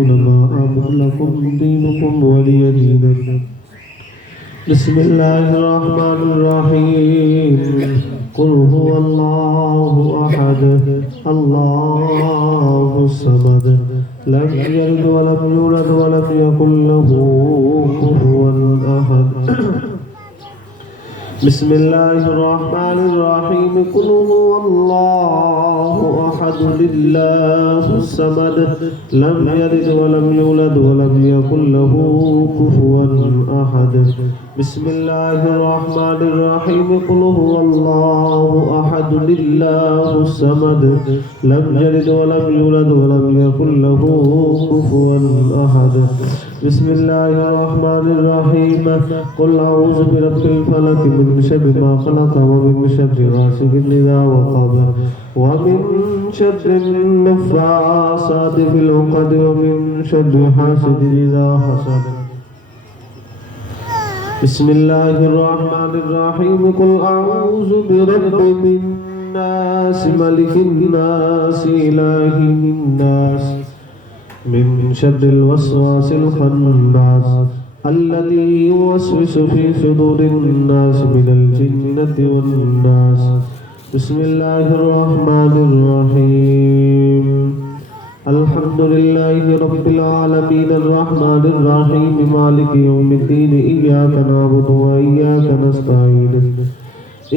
ما أمر لكم دينكم ولي دين. بسم الله الرحمن الرحيم. قل هو الله أحد الله الصمد لم يلد ولم يولد ولم يكن له كفوا أحد. بسم الله الرحمن الرحيم. قل هو الله أحد الله الصمد لم يلد ولم يولد ولم يكن له كفوا أحد. بسم الله الرحمن الرحيم. قل هو الله أحد الله الصمد لم يلد ولم يولد ولم يكن له كفوا أحد. بسم الله الرحمن الرحيم. قل أعوذ برب الفلق من شر ما خلق ومن شر غاسق إذا وقب ومن شر النفاثات في العقد ومن شر حاسد إذا حسد. بسم الله الرحمن الرحيم. قل أعوذ برب الناس ملك الناس إله الناس من شر الوسواس الخناس الذي يوسوس في صدور الناس من الجنة والناس. بسم الله الرحمن الرحيم. الحمد لله رب العالمين الرحمن الرحيم مالك يوم الدين إياك نعبد وإياك نستعين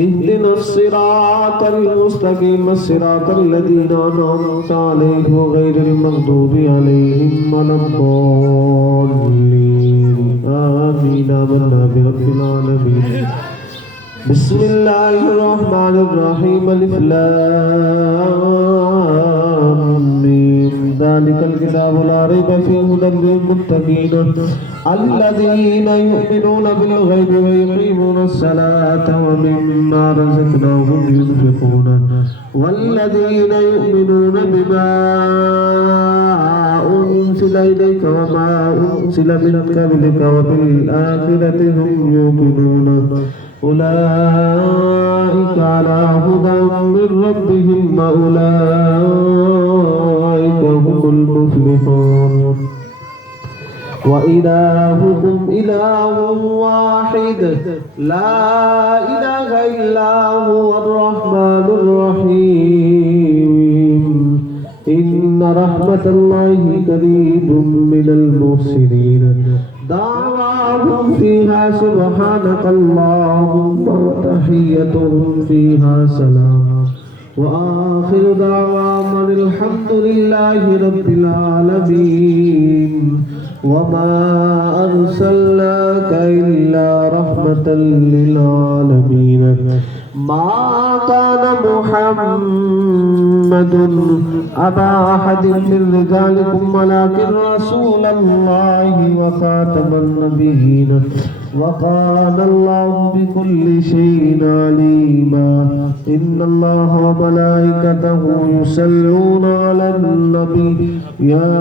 اهدنا الصراط المستقيم صراط الذين أنعمت عليهم غير المغضوب عليهم ولا الضالين آمين. آمنا برب العالمين. بسم الله الرحمن الرحيم. ألف لام ميم ذلك الكتاب لا ريب فيه هدى للمتقين الذين يؤمنون بالغيب ويقيمون الصلاة ومما رزقناهم ينفقون والذين يؤمنون بما أنزل إليك وما أنزل من قبلك وبالآخرة هم يوقنون أولئك على هدى من ربهم وأولئك هم المفلحون. وإلهكم إله واحد لا إله إلا هو الرحمن الرحيم. إن رحمة الله قريب من المحسنين. دعواهم فيها سبحانك اللهم وتحيتهم فيها سلام وآخر دعواهم الحمد لله رب العالمين. وما أرسلناك إلا رحمة للعالمين. ما كان محمد أبا أحد من رجالكم ولكن رسول الله وخاتم النبيين وكان الله بكل شيء عليما. إن الله وملائكته يصلون على النبي يا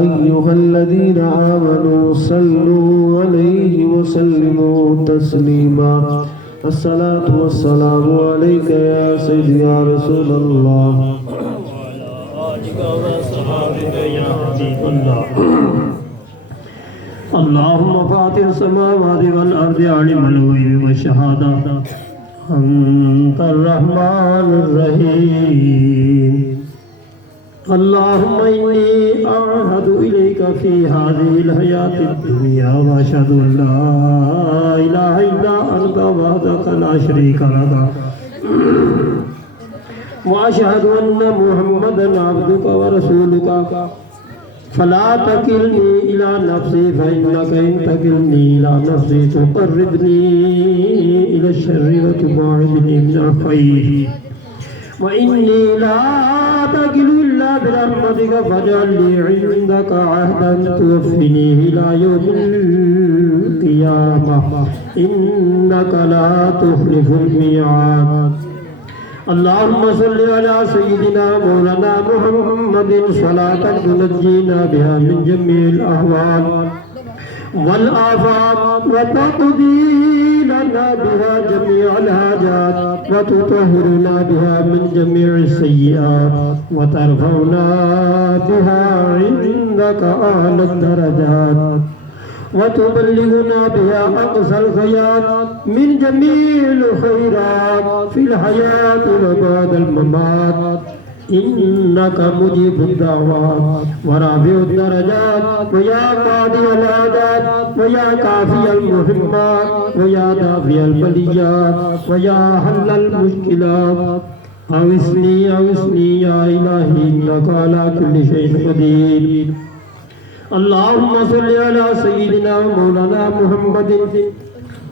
أيها الذين آمنوا صلوا عليه وسلموا تسليما. الصلاة والسلام عليك يا سيدي يا رسول الله وعلى آلك وصحبه يا حبيب الله. اللهم فاطر السماوات والأرض عالم الغيب والشهادة أنت الرحمن الرحيم. اللهم إني أعهد إليك في هذه الحياة الدنيا وأشهد أن لا إله إلا أنت وحدك لا شريك لك وأشهد أن محمدا عبدك ورسولك فلا تكلني إلى نفسي فإنك إن تكلني إلى نفسي تقربني إلى الشر وتباعدني من الخير وإني لا تكل إلا برحمتك فاجعل لي عندك عهدا توفنيه إلى يوم القيامة إنك لا تخلف الميعاد. اللهم صل على سيدنا مولانا محمد صلاة تنجينا بها من جميع الأهوال والآفات وتقضي لنا بها جميع الحاجات وتطهرنا بها من جميع السيئات وترفعنا بها عندك أعلى الدرجات وتبلغنا بها أقصى الخيرات من جميع الخيرات في الحياة وبعد الممات إنك مجيب الدعوات ورافع الدرجات ويا قاضي الحاجات ويا كافي المهمات ويا دافع البليات ويا حل المشكلات أوصني يا إلهي إنك على كل شيء قدير اللهم صل على سيدنا مولانا محمد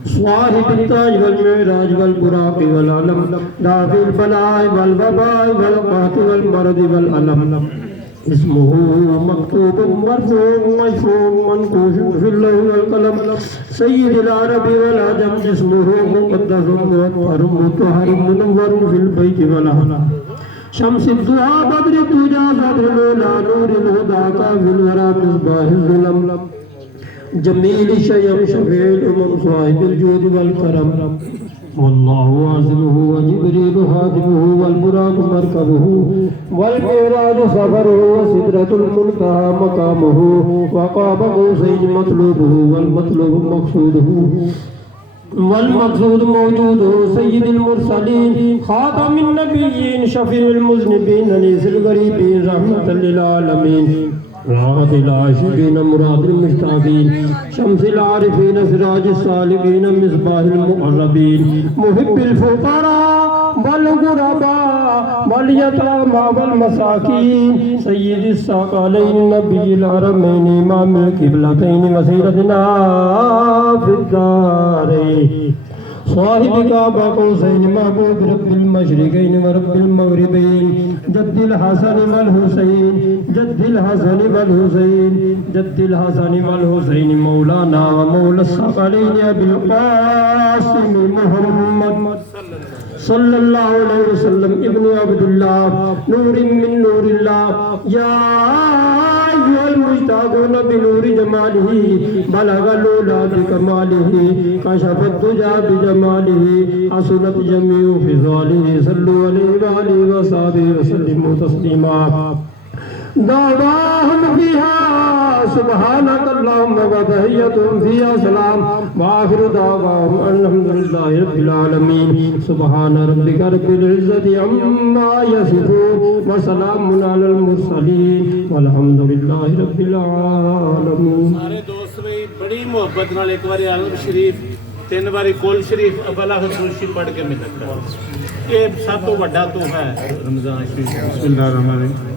صاحب التاج والمعراج والبراق والعلم دافع البلاء والوباء والقات والمرض والألم اسمه مكتوب مرفوع مشفوع منقوش في اللوح والقلم سيد العرب والعجم اسمه مقدس مطهر مطهر منور في البيت والأهل شمس الضحى بدر الدجى صدر الأولى نور الهدى كافي الورى مصباح الظلم جميل الشيم شفيع الأمم صاحب الجود والكرم والله عازمه وجبريل خادمه والبراق مركبه والمعراج سفره وسدرة المنتهى مقامه وقاب قوسين مطلوبه والمطلوب مقصوده والمقصود موجوده سيد المرسلين خاتم النبيين شفيع المذنبين أنيس الغريبين رحمة للعالمين راغب العاشقين مراد المشتاقين شمس العارفين سراج الصالحين مصباح المقربين محب الفقراء والغرباء واليتامى والمساكين سيد الثقلين نبي الحرمين إمام القبلتين مسيرتنا في الدارين صاحب كعبة قوسين محبوب رب المشرقين ورب المغربين جد الحسن والحسين جد الحسن والحسين جد الحسن والحسين مولانا ومولى الثقلين أبي القاسم محمد صلى الله عليه وسلم ابن عبد الله نور من نور الله يا أيها المشتاقون بنور جماله بلغ الأولى بكماله كشف الدجى بجماله حسنت جميع خصاله صلوا عليه وآله وصحبه وسلموا تسليما دعواهم فيها سبحانك اللهم وتحيتهم فيها سلام وآخر دعواهم الحمد لله رب العالمين سبحان ربك رب العزة عما يصفون وسلام على المرسلين والحمد لله رب العالمين सारे दोस्त भी बड़ी मोहब्बत नाल एक बारी आलम शरीफ तीन बारी कुल शरीफ अबला हुसूसी पढ़ के मिलत ये सब तो बड़ा तोहफा है रमजान शरीफ बिस्मिल्लाह रहमान रहीम